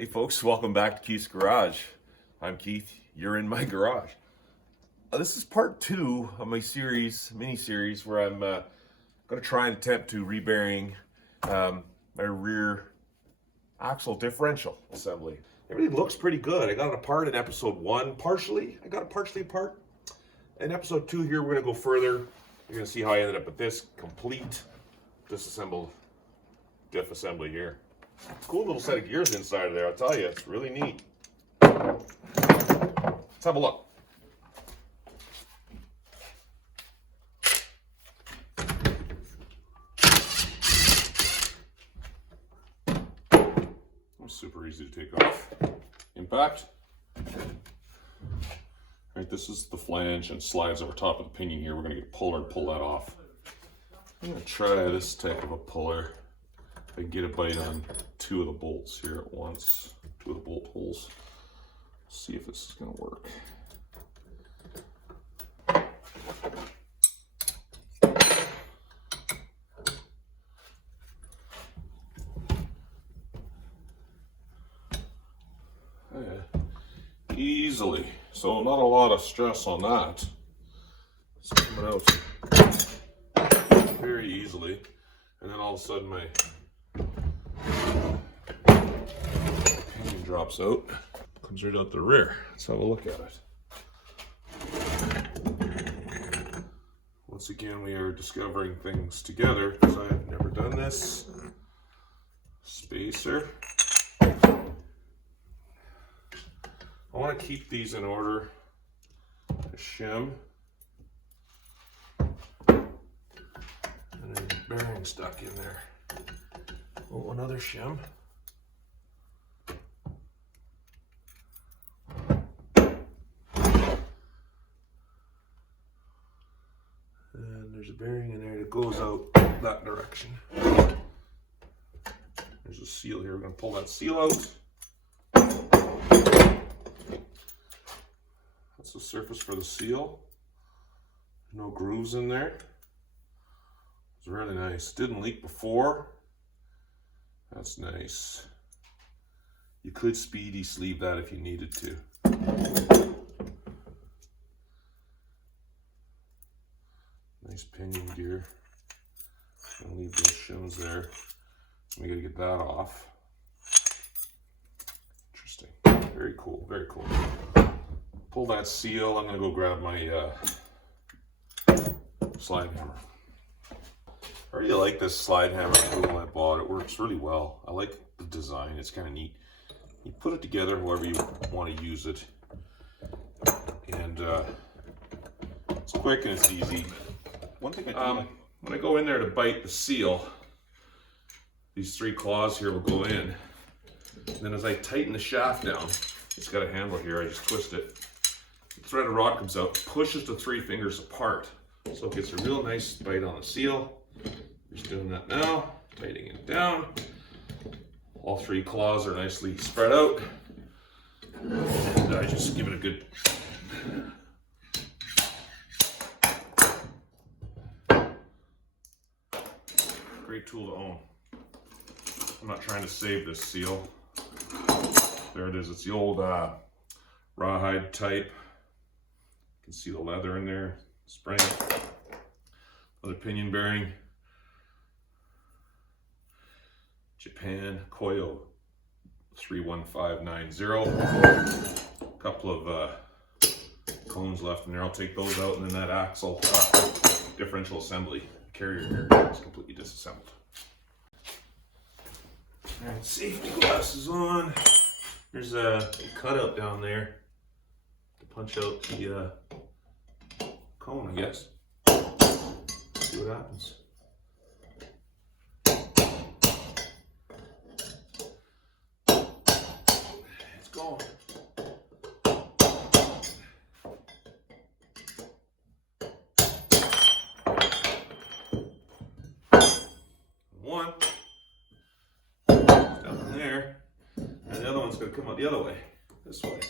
Hey folks, welcome back to Keith's Garage. I'm Keith, you're in my garage. This is part 2 of my mini-series, where I'm going to try and attempt to rebearing my rear axle differential assembly. Everything looks pretty good. I got it apart in episode 1, partially. I got it partially apart. In episode 2 here, we're going to go further. You're going to see how I ended up with this complete disassembled diff assembly here. Cool little set of gears inside of there, I'll tell you. It's really neat. Let's have a look. Super easy to take off. Impact. Right, this is the flange and slides over top of the pinion here. We're going to get a puller and pull that off. I'm going to try this type of a puller. If I can get a bite on 2 of the bolts here at once, 2 of the bolt holes. See if this is going to work. Easily, so not a lot of stress on that. It's coming out very easily, and then all of a sudden my pinion drops out, comes right out the rear. Let's have a look at it. Once again, we are discovering things together because I have never done this. Spacer. I want to keep these in order. A shim. And then bearing stuck in there. Oh, another shim. And there's a bearing in there that goes out that direction. There's a seal here. We're going to pull that seal out. That's the surface for the seal. No grooves in there. It's really nice. Didn't leak before. That's nice. You could speedy sleeve that if you needed to. Nice pinion gear. I'll leave those shims there. We gotta get that off. Interesting. Very cool. Very cool. Pull that seal. I'm going to go grab my slide hammer. I really like this slide hammer tool I bought. It works really well. I like the design. It's kind of neat. You put it together however you want to use it. And it's quick and it's easy. One thing I do when I go in there to bite the seal, these 3 claws here will go in. And then as I tighten the shaft down, it's got a handle here. I just twist it. The threaded rod comes out, pushes the 3 fingers apart. So it gets a real nice bite on the seal. Just doing that now, tightening it down. All 3 claws are nicely spread out. And I just give it a good great tool to own. I'm not trying to save this seal. There it is. It's the old rawhide type. You can see the leather in there, spring. Another pinion bearing. Japan Koyo 31590. A couple of cones left in there. I'll take those out, and then that axle differential assembly carrier area is completely disassembled. Alright, safety glasses on. There's a cutout down there to punch out the cone, I guess. See what happens. It's going. One. Down there. And the other one's going to come out the other way. This way.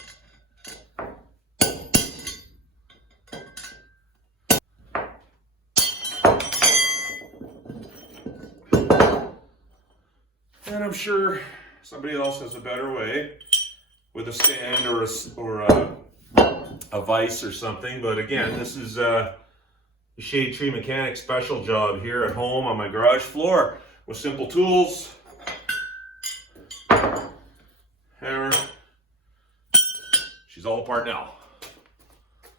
And I'm sure Somebody else has a better way with a stand or a vise or something. But again, this is a Shade Tree Mechanic special job here at home on my garage floor with simple tools. Hammer. She's all apart now.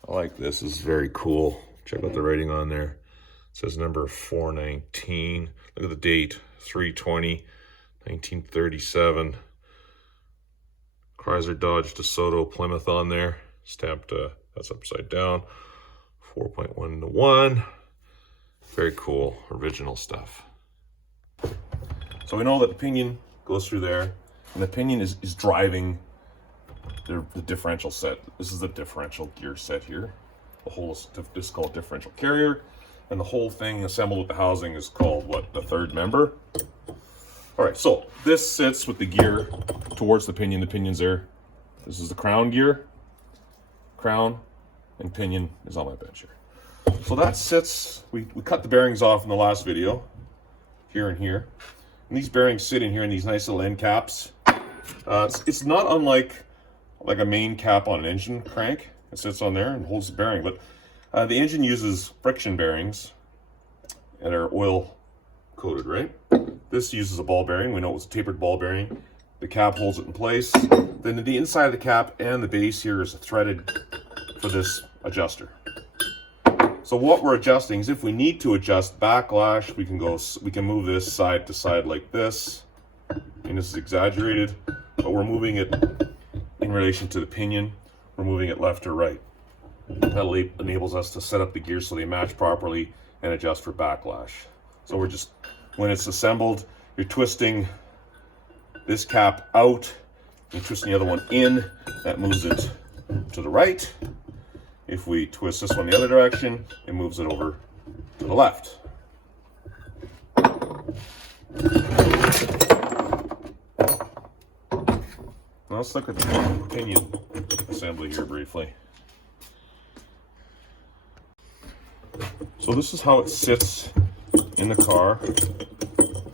I like this. This is very cool. Check out the rating on there. It says number 419. Look at the date, 3/20/1937. Chrysler Dodge DeSoto Plymouth on there. Stamped, that's upside down. 4.1:1. Very cool, original stuff. So we know that the pinion goes through there, and the pinion is driving the differential set. This is the differential gear set here. The whole is called differential carrier, and the whole thing assembled with the housing is called what? The third member. All right, so this sits with the gear towards the pinion. The pinion's there. This is the crown gear. Crown and pinion is on my bench here. So that sits, we cut the bearings off in the last video, here and here. And these bearings sit in here in these nice little end caps. It's not unlike like a main cap on an engine crank. It sits on there and holds the bearing. But the engine uses friction bearings and are oil coated, right? This uses a ball bearing. We know it's a tapered ball bearing. The cap holds it in place. Then the inside of the cap and the base here is threaded for this adjuster. So what we're adjusting is if we need to adjust backlash, we can move this side to side like this. And this is exaggerated, but we're moving it in relation to the pinion. We're moving it left or right. That enables us to set up the gears so they match properly and adjust for backlash. So we're just, when it's assembled, you're twisting this cap out, and twisting the other one in. That moves it to the right. If we twist this one the other direction, it moves it over to the left. Now let's look at the pinion assembly here briefly. So this is how it sits in the car.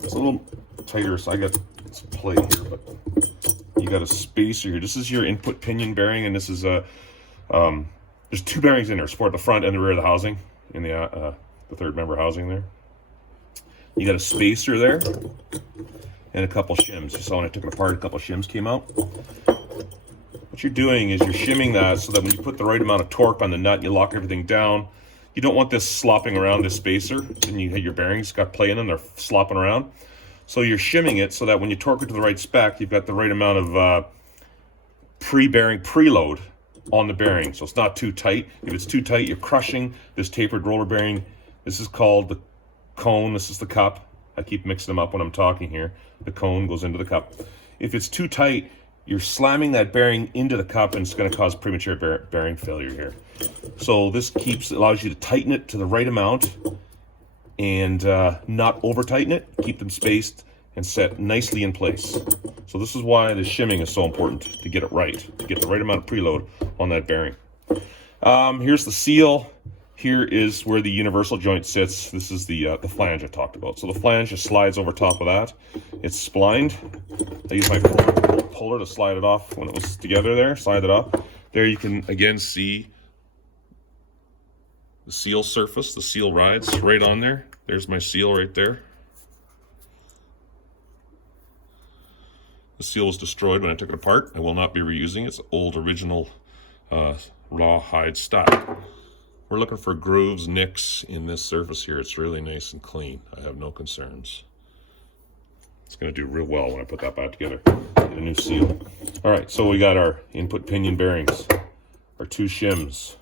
It's a little tighter, so I got this plate here, but you got a spacer here. This is your input pinion bearing, and this is a there's two bearings in there, support the front and the rear of the housing, in the third member housing there. You got a spacer there, and a couple shims. You saw when I took it apart, a couple shims came out. What you're doing is you're shimming that so that when you put the right amount of torque on the nut, you lock everything down. You don't want this slopping around, this spacer, and you hit your bearings, got play in them, they're slopping around. So you're shimming it so that when you torque it to the right spec, you've got the right amount of pre-bearing preload on the bearing, so it's not too tight. If it's too tight, you're crushing this tapered roller bearing. This is called the cone. This is the cup. I keep mixing them up when I'm talking here. The cone goes into the cup. If it's too tight, you're slamming that bearing into the cup, and it's going to cause premature bearing failure here. So this allows you to tighten it to the right amount and not over tighten it. Keep them spaced and set nicely in place. So this is why the shimming is so important, to get it right, to get the right amount of preload on that bearing. Here's the seal. Here is where the universal joint sits. This is the flange I talked about. So the flange just slides over top of that. It's splined. I use my puller to slide it off when it was together there, slide it off. There you can again see the seal surface, the seal rides right on there. There's my seal right there. The seal was destroyed when I took it apart. I will not be reusing it. It's old original rawhide stock. We're looking for grooves, nicks in this surface here. It's really nice and clean. I have no concerns. It's going to do real well when I put that back together. Get a new seal. All right, so we got our input pinion bearings, our two shims.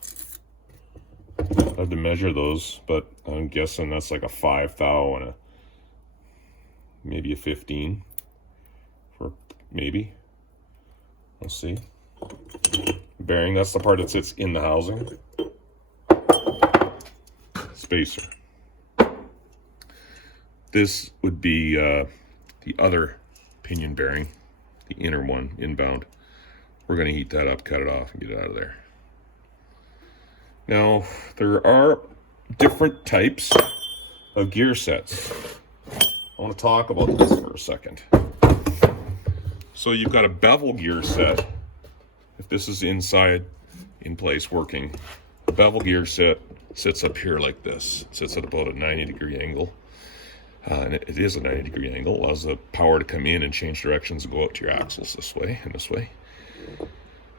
I have to measure those, but I'm guessing that's like a 5 thou and maybe a 15. For maybe. We'll see. Bearing, that's the part that sits in the housing. Spacer. This would be the other pinion bearing, the inner one, inbound. We're going to heat that up, cut it off, and get it out of there. Now, there are different types of gear sets. I want to talk about this for a second. So you've got a bevel gear set. If this is inside in place working, the bevel gear set sits up here like this. It sits at about a 90-degree angle. And it is a 90-degree angle. Allows the power to come in and change directions and go out to your axles this way and this way.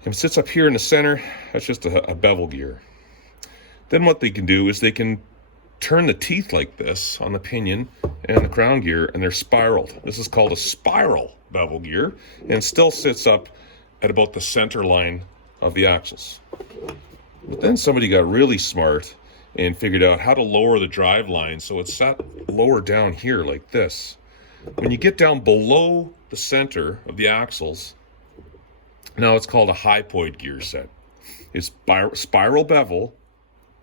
If it sits up here in the center, that's just a bevel gear. Then what they can do is they can turn the teeth like this on the pinion and the crown gear, and they're spiraled. This is called a spiral bevel gear, and it still sits up at about the center line of the axles. But then somebody got really smart and figured out how to lower the drive line so it's sat lower down here like this. When you get down below the center of the axles, now it's called a hypoid gear set. It's spiral bevel,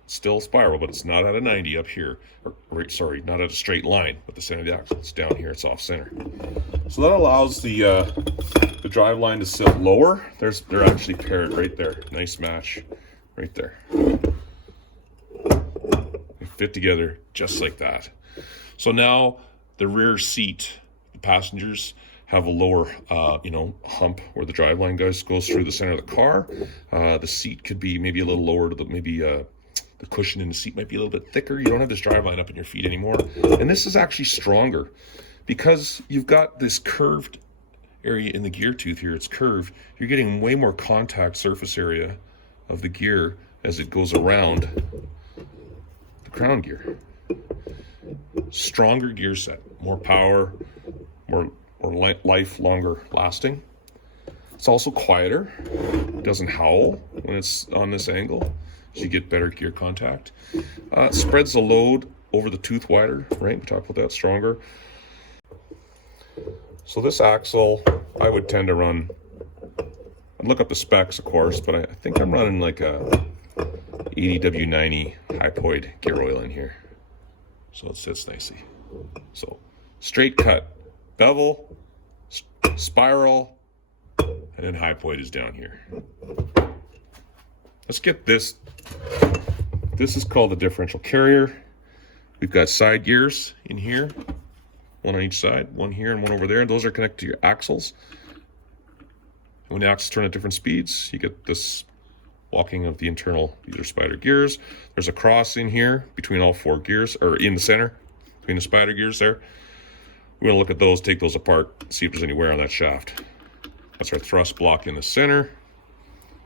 still spiral, but it's not at a 90 up here. Sorry, not at a straight line with the center of the axle. It's down here, it's off center. So that allows the drive line to sit lower. They're actually paired right there. Nice match right there. They fit together just like that. So now the rear seat, the passengers have a lower, hump where the driveline goes through the center of the car. The seat could be maybe a little lower to the cushion in the seat might be a little bit thicker. You don't have this driveline up in your feet anymore. And this is actually stronger because you've got this curved area in the gear tooth here. It's curved. You're getting way more contact surface area of the gear as it goes around the crown gear. Stronger gear set, more power, more life, longer lasting. It's also quieter. It doesn't howl when it's on this angle, so you get better gear contact. It spreads the load over the tooth wider, right? We talked about that, stronger. So this axle, I would tend to run, I'd look up the specs, of course, but I think I'm running like a 80W90 hypoid gear oil in here. So it sits nicely. So straight cut, bevel, spiral, and then hypoid is down here. Let's get this. This is called the differential carrier. We've got side gears in here, one on each side, one here and one over there, and those are connected to your axles. When the axles turn at different speeds, you get this walking of the internal, these are spider gears. There's a cross in here between all four gears, or in the center, between the spider gears there. We're gonna look at those, take those apart, see if there's any wear on that shaft. That's our thrust block in the center.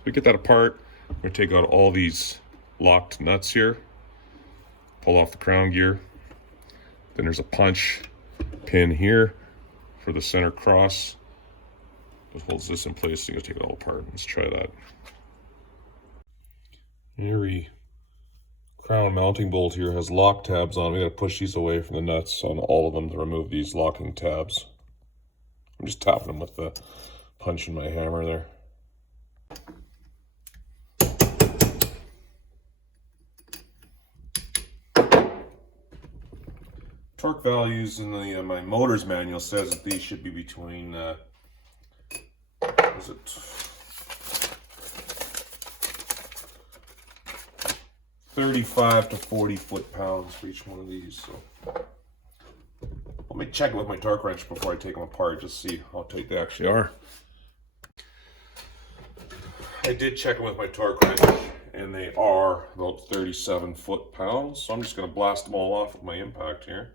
We get that apart. We're gonna take out all these locked nuts here, pull off the crown gear. Then there's a punch pin here for the center cross. It holds this in place, so you gotta take it all apart. Let's try that. Every crown mounting bolt here has lock tabs on. We gotta push these away from the nuts on all of them to remove these locking tabs. I'm just tapping them with the punch in my hammer there. Torque values in the my motor's manual says that these should be between is it 35 to 40 foot-pounds for each one of these. So let me check it with my torque wrench before I take them apart, just see how tight they actually are. I did check them with my torque wrench, and they are about 37 foot-pounds. So I'm just going to blast them all off with my impact here.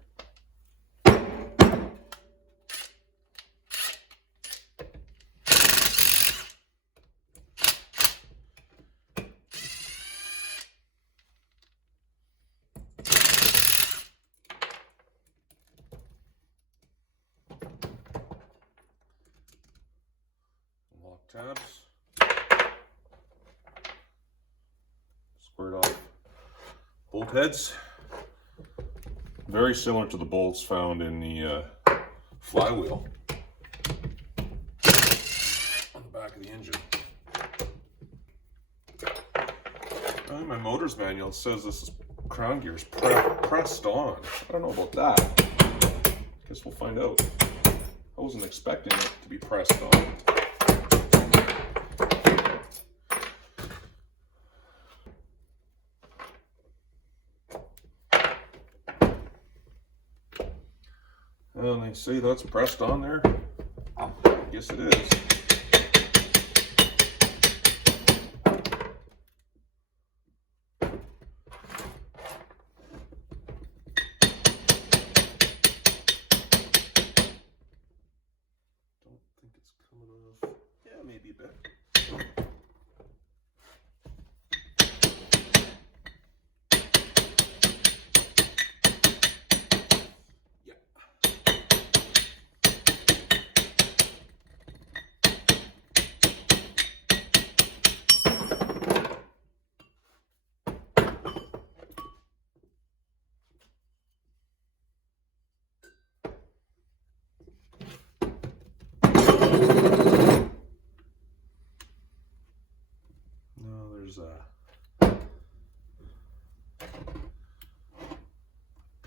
Lock tabs. Squared off bolt heads. Very similar to the bolts found in the flywheel on the back of the engine. In my motor's manual it says this is crown gears pressed on. I don't know about that. Guess we'll find out. I wasn't expecting it to be pressed on. Well, they say that's pressed on there. I guess it is. Don't think it's coming off. Yeah, maybe a bit. There's a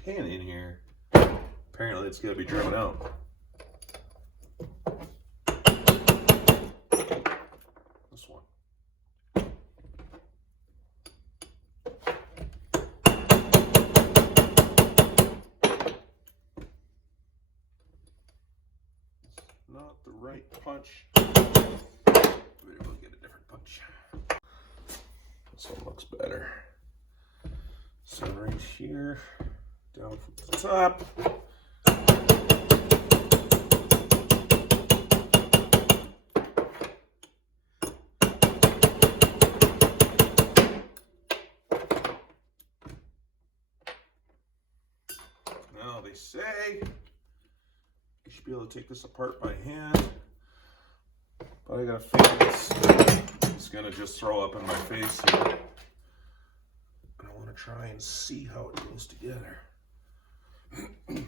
pin in here. Apparently it's got to be driven out. This one. It's not the right punch. Maybe we'll get a different punch. This one looks better. So right here, down from the top. Now they say you should be able to take this apart by hand, but I got a feeling it's gonna just throw up in my face here. And I want to try and see how it goes together. We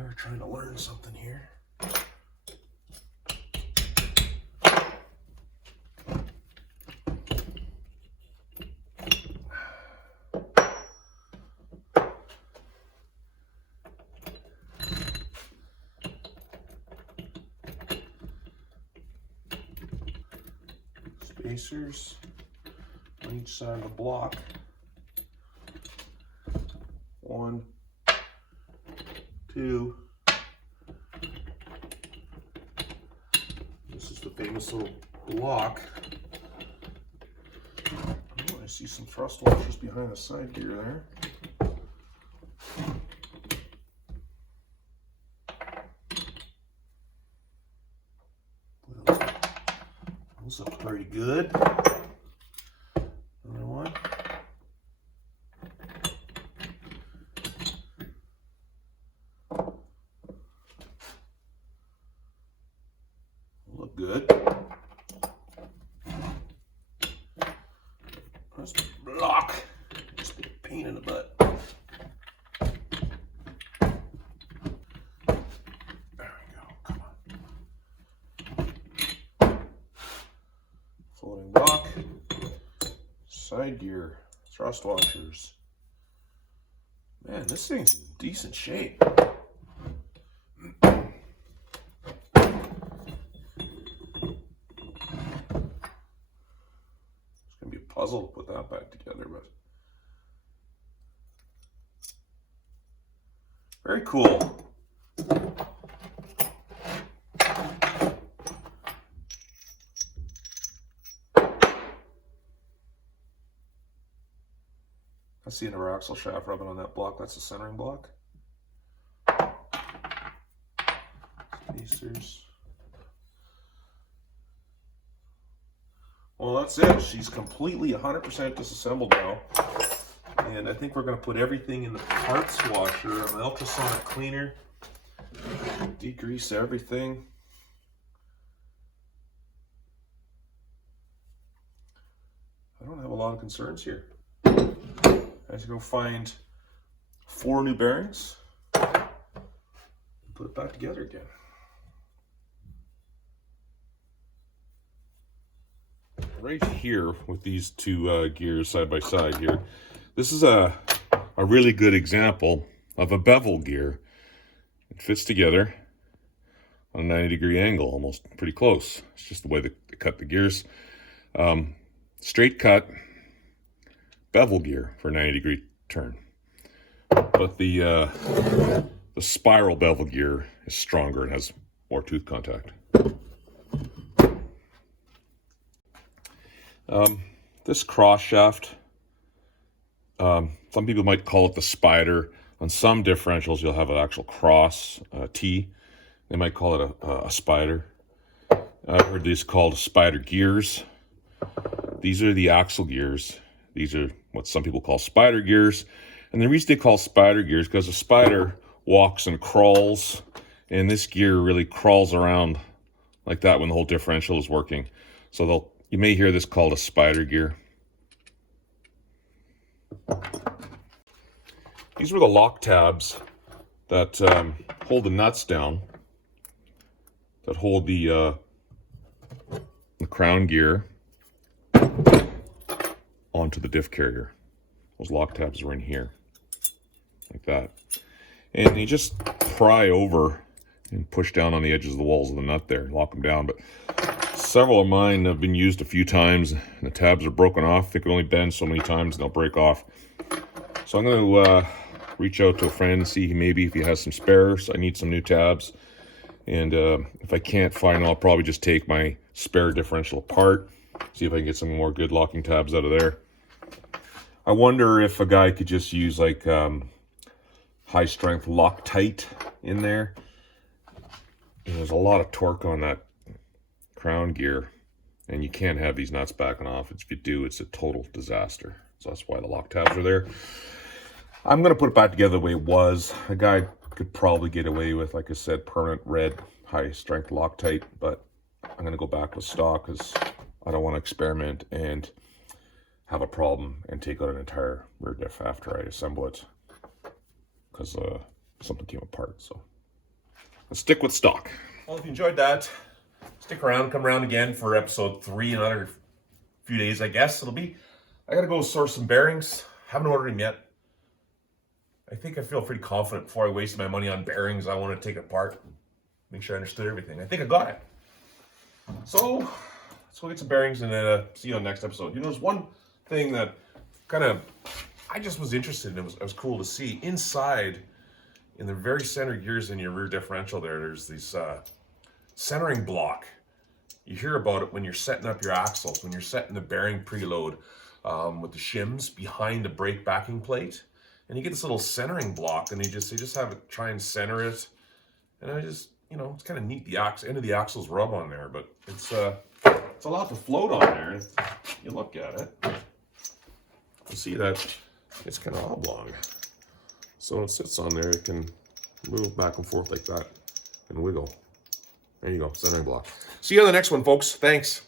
are trying to learn something here. Spacers on each side of the block. 1, 2. This is the famous little block. Oh, I see some thrust washers behind the side gear there. Those look pretty good. Another one. Look good. This block just be a pain in the butt. There we go. Come on. Floating block. Side gear. Thrust washers. Man, this thing's in decent shape. Puzzle to put that back together, but very cool. I see an axle shaft rubbing on that block. That's the centering block. Spacers. Well, that's it. She's completely 100% disassembled now. And I think we're going to put everything in the parts washer, an ultrasonic cleaner, degrease everything. I don't have a lot of concerns here. I have to go find 4 new bearings and put it back together again. Right here with these two gears side by side here, this is a really good example of a bevel gear. It fits together on a 90-degree angle, almost pretty close. It's just the way they cut the gears. Straight cut bevel gear for a 90-degree turn. but the spiral bevel gear is stronger and has more tooth contact. This cross shaft, some people might call it the spider. On some differentials, you'll have an actual cross T. They might call it a spider. I've heard these called spider gears. These are the axle gears. These are what some people call spider gears. And the reason they call spider gears is because a spider walks and crawls, and this gear really crawls around like that when the whole differential is working. So you may hear this called a spider gear. These were the lock tabs that hold the nuts down, that hold the crown gear onto the diff carrier. Those lock tabs are in here, like that. And you just pry over and push down on the edges of the walls of the nut there, lock them down. But several of mine have been used a few times, and the tabs are broken off. They can only bend so many times and they'll break off. So I'm going to reach out to a friend and see maybe if he has some spares. I need some new tabs. And if I can't find them, I'll probably just take my spare differential apart, see if I can get some more good locking tabs out of there. I wonder if a guy could just use like high strength Loctite in there. And there's a lot of torque on that crown gear, and you can't have these nuts backing off. If you do, it's a total disaster. So that's why the lock tabs are there. I'm going to put it back together the way it was. A guy could probably get away with, like I said, permanent red high strength Loctite, but I'm going to go back with stock because I don't want to experiment and have a problem and take out an entire rear diff after I assemble it because something came apart. So let's stick with stock. Well, if you enjoyed that, stick around, come around again for episode 3 in another few days, I guess it'll be. I got to go source some bearings. Haven't ordered them yet. I think I feel pretty confident before I waste my money on bearings. I want to take it apart, make sure I understood everything. I think I got it. So let's go get some bearings and see you on the next episode. You know, there's one thing that kind of I just was interested in. It was cool to see inside in the very center gears in your rear differential there. There's this centering block. You hear about it when you're setting up your axles, when you're setting the bearing preload with the shims behind the brake backing plate. And you get this little centering block, and they just have it try and center it. And I just, you know, it's kind of neat. The end of the axles rub on there, but it's a lot to float on there. You look at it, you see that it's kind of oblong. So when it sits on there, it can move back and forth like that and wiggle. There you go, centering block. See you on the next one, folks. Thanks.